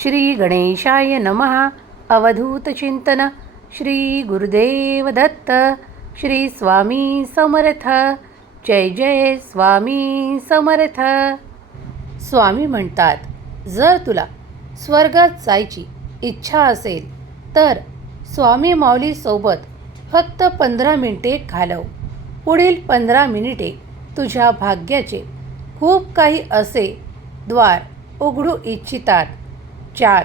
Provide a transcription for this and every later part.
श्री गणेशाय नमः अवधूतचिंतन श्री गुरुदेव दत्त. श्री स्वामी समर्थ. जय जय स्वामी समर्थ. स्वामी म्हणतात जर तुला स्वर्गात जायची इच्छा असेल तर स्वामी माऊलीसोबत फक्त पंधरा मिनिटे घालव. पुढील पंधरा मिनिटे तुझ्या भाग्याचे खूप काही असे द्वार उघडू इच्छितात. चार.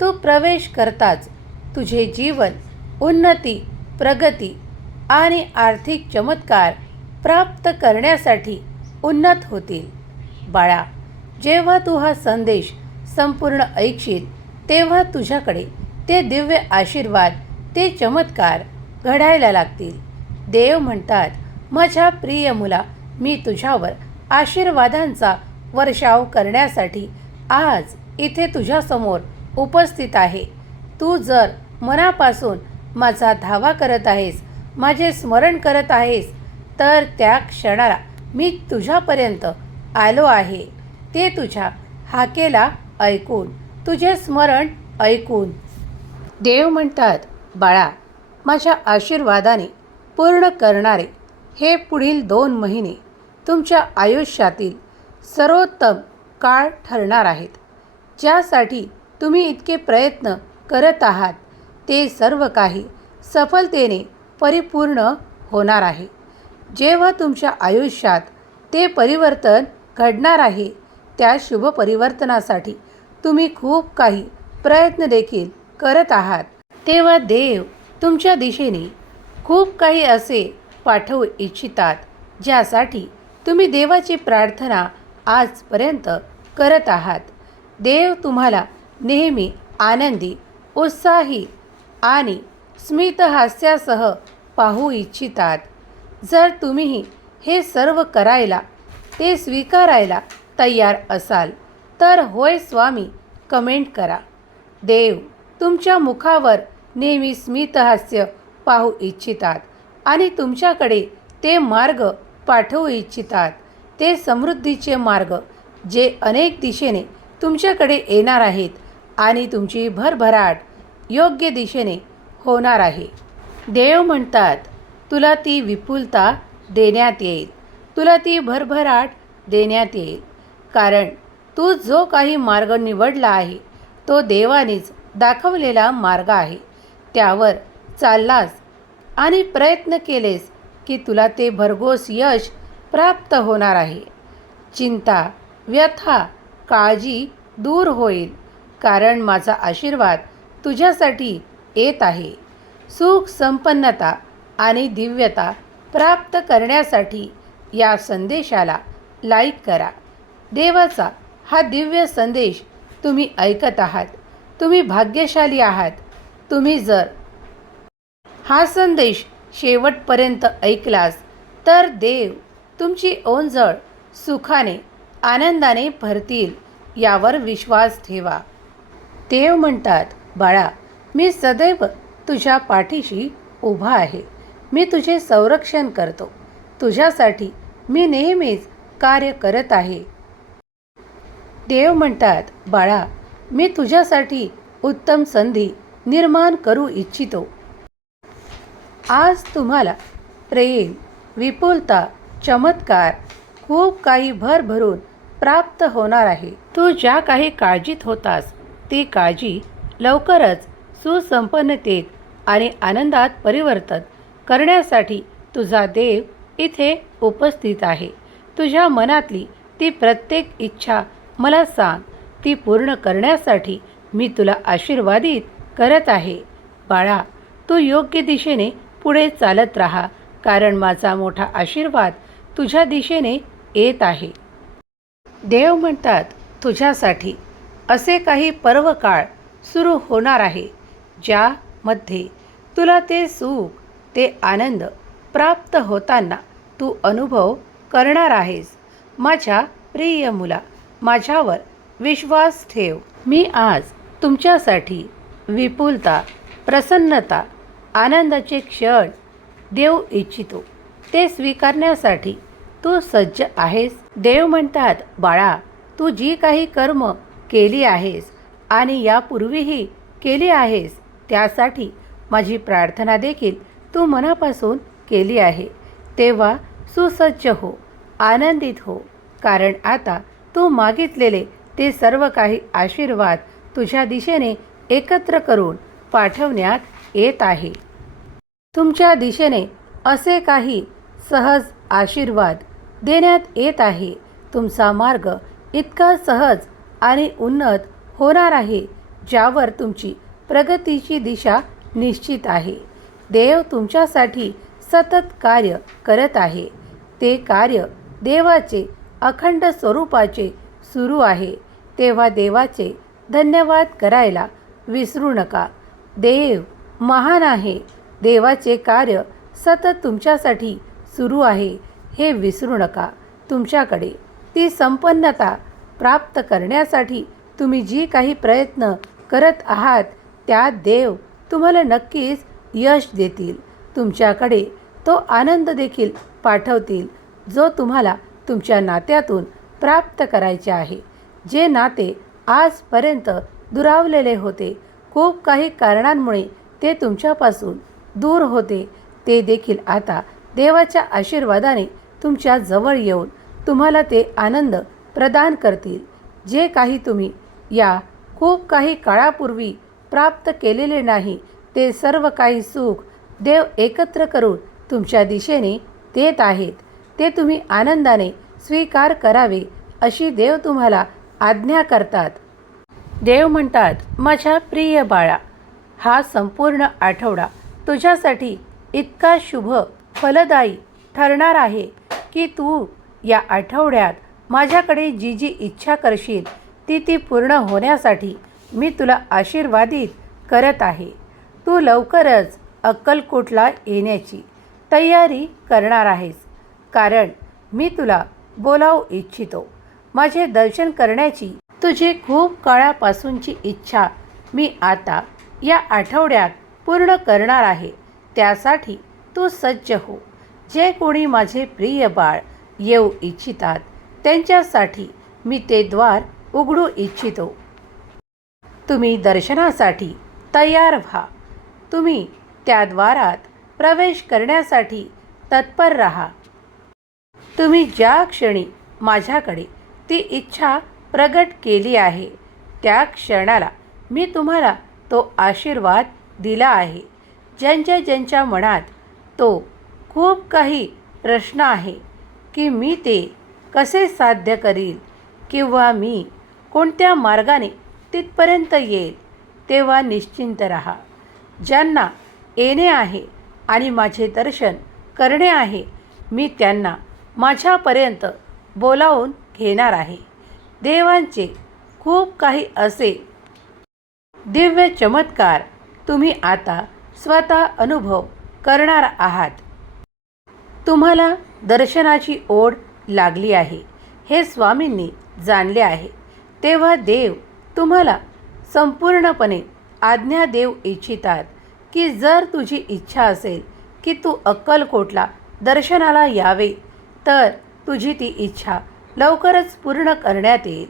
तू प्रवेश करताच तुझे जीवन उन्नती प्रगती आणि आर्थिक चमत्कार प्राप्त करण्यासाठी उन्नत होतील. बाळा जेव्हा तू हा संदेश संपूर्ण ऐकशील तेव्हा तुझ्याकडे ते दिव्य आशीर्वाद ते चमत्कार घडायला लागतील. देव म्हणतात माझ्या प्रिय मुला मी तुझ्यावर आशीर्वादांचा वर्षाव करण्यासाठी आज इथे तुझ्यासमोर उपस्थित आहे. तू जर मनापासून माझा धावा करत आहेस माझे स्मरण करत आहेस तर त्या क्षणाला मी तुझ्यापर्यंत आलो आहे. ते तुझ्या हाकेला ऐकून तुझे स्मरण ऐकून. देव म्हणतात बाळा माझ्या आशीर्वादाने पूर्ण करणारे हे पुढील दोन महिने तुमच्या आयुष्यातील सर्वोत्तम काळ ठरणार आहेत. ज्यासाठी तुम्ही इतके प्रयत्न करत आहात ते सर्व काही सफलतेने परिपूर्ण होणार आहे. जेव्हा तुमच्या आयुष्यात ते परिवर्तन घडणार आहे त्या शुभ परिवर्तनासाठी तुम्ही खूप काही प्रयत्न देखील करत आहात. तेव्हा देव तुमच्या दिशेने खूप काही असे पाठवू इच्छितात ज्यासाठी तुम्ही देवाची प्रार्थना आजपर्यंत करत आहात. देव तुम्हाला नेहमी आनंदी उत्साही आणि स्मितहास्यासह पाहू इच्छितात. जर तुम्हीही हे सर्व करायला ते स्वीकारायला तयार असाल तर होय स्वामी कमेंट करा. देव तुमच्या मुखावर नेहमी स्मितहास्य पाहू इच्छितात आणि तुमच्याकडे ते मार्ग पाठवू इच्छितात. ते समृद्धीचे मार्ग जे अनेक दिशेने तुमच्याकडे येणार आहेत आणि तुमची भरभराट योग्य दिशेने होणार आहे. देव म्हणतात तुला ती विपुलता देण्यात येईल. तुला ती भरभराट देण्यात येईल. कारण तू जो काही मार्ग निवडला आहे तो देवानेच दाखवलेला मार्ग आहे. त्यावर चाललास आणि प्रयत्न केलेस की तुला ते भरघोस यश प्राप्त होणार आहे. चिंता व्यथा काळजी दूर होईल. कारण माझा आशीर्वाद तुझ्यासाठी येत आहे. सुख संपन्नता आणि दिव्यता प्राप्त करण्यासाठी या संदेशाला लाईक करा. देवाचा हा दिव्य संदेश तुम्ही ऐकत आहात. तुम्ही भाग्यशाली आहात. तुम्ही जर हा संदेश शेवटपर्यंत ऐकलास तर देव तुमची ओंजळ सुखाने आनंदाने भरतील. यावर विश्वास ठेवा. देव म्हणतात बाळा मी सदैव तुझ्या पाठीशी उभा आहे. मी तुझे संरक्षण करतो. तुझ्यासाठी मी नेहमीच कार्य करत आहे. देव म्हणतात बाळा मी तुझ्यासाठी उत्तम संधी निर्माण करू इच्छितो. आज तुम्हाला प्रेम विपुलता चमत्कार खूप काही भरभरून प्राप्त होणार आहे. तू ज्या काही काळजीत होतास ती काळजी लवकरच सुसंपन्नतेत आणि आनंदात परिवर्तन करण्यासाठी तुझा देव इथे उपस्थित आहे. तुझ्या मनातली ती प्रत्येक इच्छा मला सांग. ती पूर्ण करण्यासाठी मी तुला आशीर्वादित करत आहे. बाळा तू योग्य दिशेने पुढे चालत राहा कारण माझा मोठा आशीर्वाद तुझ्या दिशेने येत आहे. देव म्हणतात तुझ्यासाठी असे काही पर्व काळ सुरू होणार आहे ज्यामध्ये तुला ते सुख ते आनंद प्राप्त होताना तू अनुभव करणार आहेस. माझ्या प्रिय मुला माझ्यावर विश्वास ठेव. मी आज तुमच्यासाठी विपुलता प्रसन्नता आनंदाचे क्षण देऊ इच्छितो. ते स्वीकारण्यासाठी तू सज्ज आहेस. देव म्हणतात बाळा तू जी काही कर्म केली आहेस आणि यापूर्वीही केली आहेस त्यासाठी माझी प्रार्थना देखील तू मनापासून केली आहे. तेव्हा सुसज्ज हो आनंदित हो कारण आता तू मागितलेले ते सर्व काही आशीर्वाद तुझ्या दिशेने एकत्र करून पाठवण्यात येत आहे. तुमच्या दिशेने असे काही सहज आशीर्वाद देण्यात येत आहे. तुमचा मार्ग इतका सहज आणि उन्नत होणार आहे ज्यावर तुमची प्रगतीची दिशा निश्चित आहे. देव तुमच्यासाठी सतत कार्य करत आहे. ते कार्य देवाचे अखंड स्वरूपाचे सुरू आहे. तेव्हा देवाचे धन्यवाद करायला विसरू नका. देव महान आहे. देवाचे कार्य सतत तुमच्यासाठी सुरू आहे. हे विसरू नका. तुमच्याकडे ती संपन्नता प्राप्त करण्यासाठी तुम्ही जी काही प्रयत्न करत आहात त्या देव तुम्हाला नक्कीच यश देतील. तुमच्याकडे तो आनंद देखील पाठवतील जो तुम्हाला तुमच्या नात्यातून प्राप्त करायचे आहे. जे नाते आजपर्यंत दुरावलेले होते खूप काही कारणांमुळे ते तुमच्यापासून दूर होते ते देखील आता देवाच्या आशीर्वादाने तुमच्या जवळ येऊन तुम्हाला ते आनंद प्रदान करतील. जे काही तुम्ही या खूप काही काळापूर्वी प्राप्त केलेले नाही ते सर्व काही सुख देव एकत्र करून तुमच्या दिशेने देत आहेत. ते तुम्ही आनंदाने स्वीकार करावे अशी देव तुम्हाला आज्ञा करतात. देव म्हणतात माझ्या प्रिय बाळा हा संपूर्ण आठवडा तुझ्यासाठी इतका शुभ फलदायी ठरणार आहे. की तू या आठवड्यात माझ्याकडे जी जी इच्छा करशील ती ती पूर्ण होण्यासाठी मी तुला आशीर्वादित करत आहे. तू लवकरच अक्कलकोटला येण्याची तयारी करणार आहेस कारण मी तुला बोलावू इच्छितो. माझे दर्शन करण्याची तुझी खूप काळापासूनची इच्छा मी आता या आठवड्यात पूर्ण करणार आहे. त्यासाठी तू सज्ज हो. जे कोणी माझे प्रिय बाळ येऊ इच्छितात त्यांच्यासाठी मी ते द्वार उघडू इच्छितो. तुम्ही दर्शनासाठी तयार व्हा. तुम्ही त्या द्वारात प्रवेश करण्यासाठी तत्पर राहा. तुम्ही ज्या क्षणी माझ्याकडे ती इच्छा प्रगट केली आहे त्या क्षणाला मी तुम्हाला तो आशीर्वाद दिला आहे. ज्यांच्या ज्यांच्या मनात तो खूप काही प्रश्न आहे की मी ते कसे साध्य करील किंवा मी कोणत्या मार्गाने तिथपर्यंत येईल तेव्हा निश्चिंत राहा. ज्यांना येणे आहे आणि माझे दर्शन करणे आहे मी त्यांना माझ्यापर्यंत बोलावून घेणार आहे. देवांचे खूप काही असे दिव्य चमत्कार तुम्ही आता स्वतः अनुभव करणार आहात. तुम्हाला दर्शनाची ओढ लागली आहे. हे स्वामींनी जाणले आहे. तेव्हा देव तुम्हाला संपूर्णपणे आज्ञा देऊ इच्छितात की जर तुझी इच्छा असेल की तू अक्कलकोटला दर्शनाला यावे तर तुझी ती इच्छा लवकरच पूर्ण करण्यात येईल.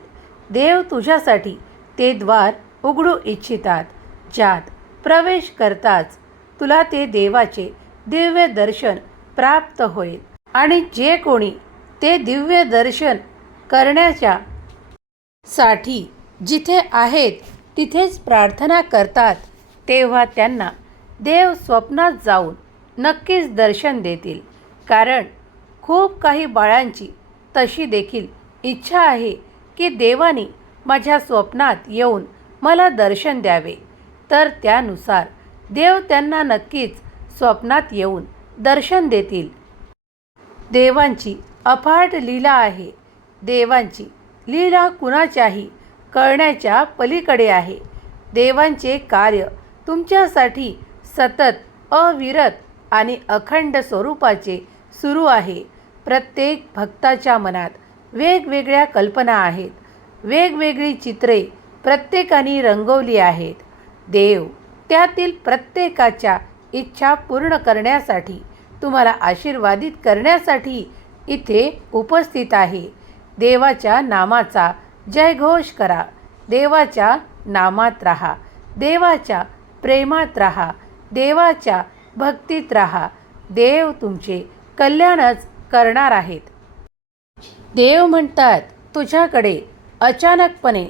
देव तुझ्यासाठी ते द्वार उघडू इच्छितात ज्यात प्रवेश करताच तुला ते देवाचे दिव्य दर्शन प्राप्त होईल. आणि जे कोणी ते दिव्य दर्शन करण्याच्या साठी जिथे आहेत तिथेच प्रार्थना करतात तेव्हा त्यांना देव स्वप्नात जाऊन नक्कीच दर्शन देतील. कारण खूप काही बाळांची तशी देखील इच्छा आहे की देवाने माझ्या स्वप्नात येऊन मला दर्शन द्यावे. तर त्यानुसार देव त्यांना नक्कीच स्वप्नात येऊन दर्शन देतील. देवांची अफाट लीला आहे. देवांची लीला कुणाच्याही कळण्याच्या पलीकडे आहे. देवांचे कार्य तुमच्यासाठी सतत अविरत आणि अखंड स्वरूपाचे सुरू आहे. प्रत्येक भक्ताच्या मनात वेगवेगळ्या कल्पना आहेत. वेगवेगळी चित्रे प्रत्येकाने रंगवली आहेत. देव त्यातील प्रत्येकाच्या इच्छा पूर्ण करण्यासाठी तुम्हाला आशीर्वादित करण्यासाठी इथे उपस्थित आहे. देवाच्या नामाचा जयघोष करा. देवाच्या नामात राहा. देवाच्या प्रेमात राहा. देवाच्या भक्तीत राहा. देव तुमचे कल्याणच करणार आहेत. देव म्हणतात तुझ्याकडे अचानकपणे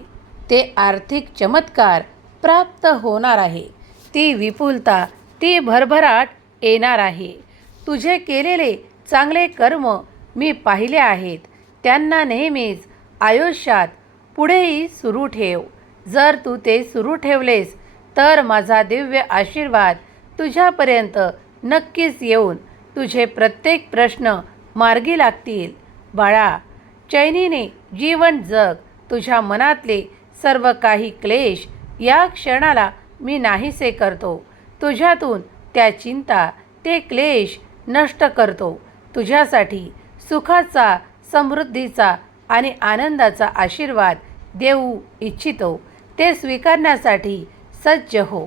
ते आर्थिक चमत्कार प्राप्त होणार आहे. ती विपुलता ती भरभराट येणार आहे. तुझे केलेले चांगले कर्म मी पाहिले आहेत. त्यांना नेहमीच आयुष्यात पुढेही सुरू ठेव. जर तू ते सुरू ठेवलेस तर माझा दिव्य आशीर्वाद तुझ्यापर्यंत नक्कीच येऊन तुझे प्रत्येक प्रश्न मार्गी लागतील. बाळा चैनीने जीवन जग तुझ्या मनातले सर्व काही क्लेश या क्षणाला मी नाहीसे करतो. तुझ्यातून त्या चिंता ते क्लेश नष्ट करतो. तुझ्यासाठी सुखाचा समृद्धीचा आणि आनंदाचा आशीर्वाद देऊ इच्छितो. ते स्वीकारण्यासाठी सज्ज हो.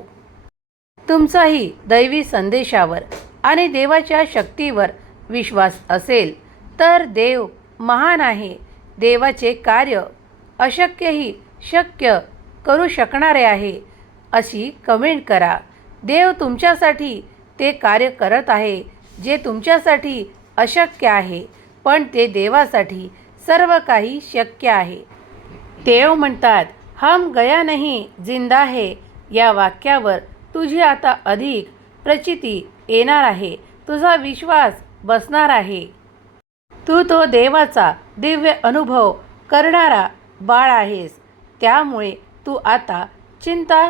तुमचाही दैवी संदेशावर आणि देवाच्या शक्तीवर विश्वास असेल तर देव महान आहे. देवाचे कार्य अशक्यही शक्य करू शकणारे आहे अशी कमेंट करा. देव तुमच्यासाठी ते कार्य करत आहे जे तुमच्यासाठी अशक्य आहे पण ते देवासाठी सर्व काही शक्य आहे. देव म्हणतात हम गया नाही जिंदा है. या वाक्यावर तुझी आता अधिक प्रचिती येणार आहे. तुझा विश्वास बसणार आहे. तू तो देवाचा दिव्य अनुभव करणारा बाळ आहेस. त्यामुळे तू आता चिंता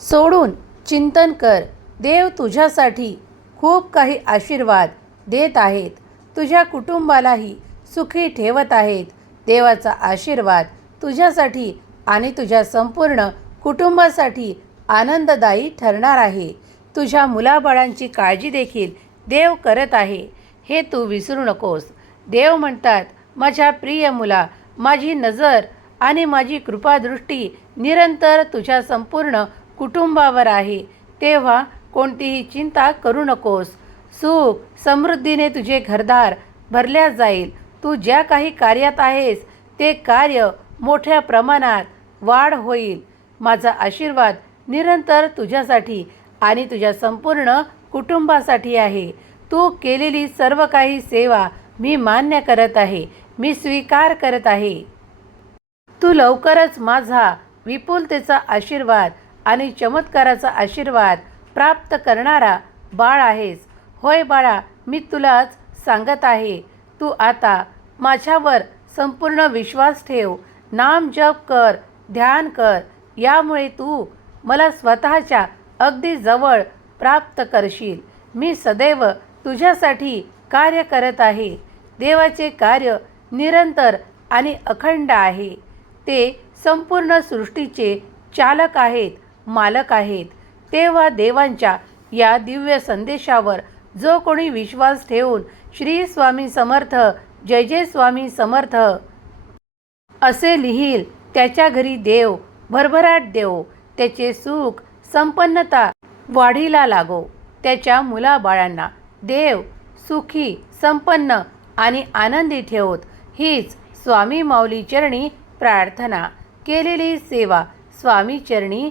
सोडून चिंतन कर. देव तुझ्यासाठी खूप काही आशीर्वाद देत आहेत. तुझ्या कुटुंबालाही सुखी ठेवत आहेत. देवाचा आशीर्वाद तुझ्यासाठी आणि तुझ्या संपूर्ण कुटुंबासाठी आनंददायी ठरणार आहे. तुझ्या मुलाबाळांची काळजी देखील देव करत आहे. हे तू विसरू नकोस. देव म्हणतात माझ्या प्रिय मुला माझी नजर आणि माझी कृपादृष्टी निरंतर तुझ्या संपूर्ण कुटुंबावर आहे. तेव्हा कोणतीही चिंता करू नकोस. सुख समृद्धीने तुझे घरदार भरल्या जाईल. तू ज्या काही कार्यात आहेस ते कार्य मोठ्या प्रमाणात वाढ होईल. माझा आशीर्वाद निरंतर तुझ्यासाठी आणि तुझ्या संपूर्ण कुटुंबासाठी आहे. तू केलेली सर्व काही सेवा मी मान्य करत आहे. मी स्वीकार करत आहे. तू लवकरच माझा विपुलतेचा आशीर्वाद आणि चमत्काराचा आशीर्वाद प्राप्त करणारा बाळ आहेस. होय बाळा मी तुलाच सांगत आहे. तू आता माझ्यावर संपूर्ण विश्वास ठेव. नाम जप कर ध्यान कर. यामुळे तू मला स्वतःच्या अगदी जवळ प्राप्त करशील. मी सदैव तुझ्यासाठी कार्य करत आहे. देवाचे कार्य निरंतर आणि अखंड आहे. ते संपूर्ण सृष्टीचे चालक आहेत. मालक आहेत. तेव्हा देवांच्या या दिव्य संदेशावर जो कोणी विश्वास ठेवून श्री स्वामी समर्थ जय जय स्वामी समर्थ असे लिहील त्याच्या घरी देव भरभराट देव त्याचे सुख संपन्नता वाढीला लागो. त्याच्या मुलाबाळांना देव सुखी संपन्न आणि आनंदी ठेवत. हीच स्वामी माऊली चरणी प्रार्थना. केलेली सेवा स्वामी चरणी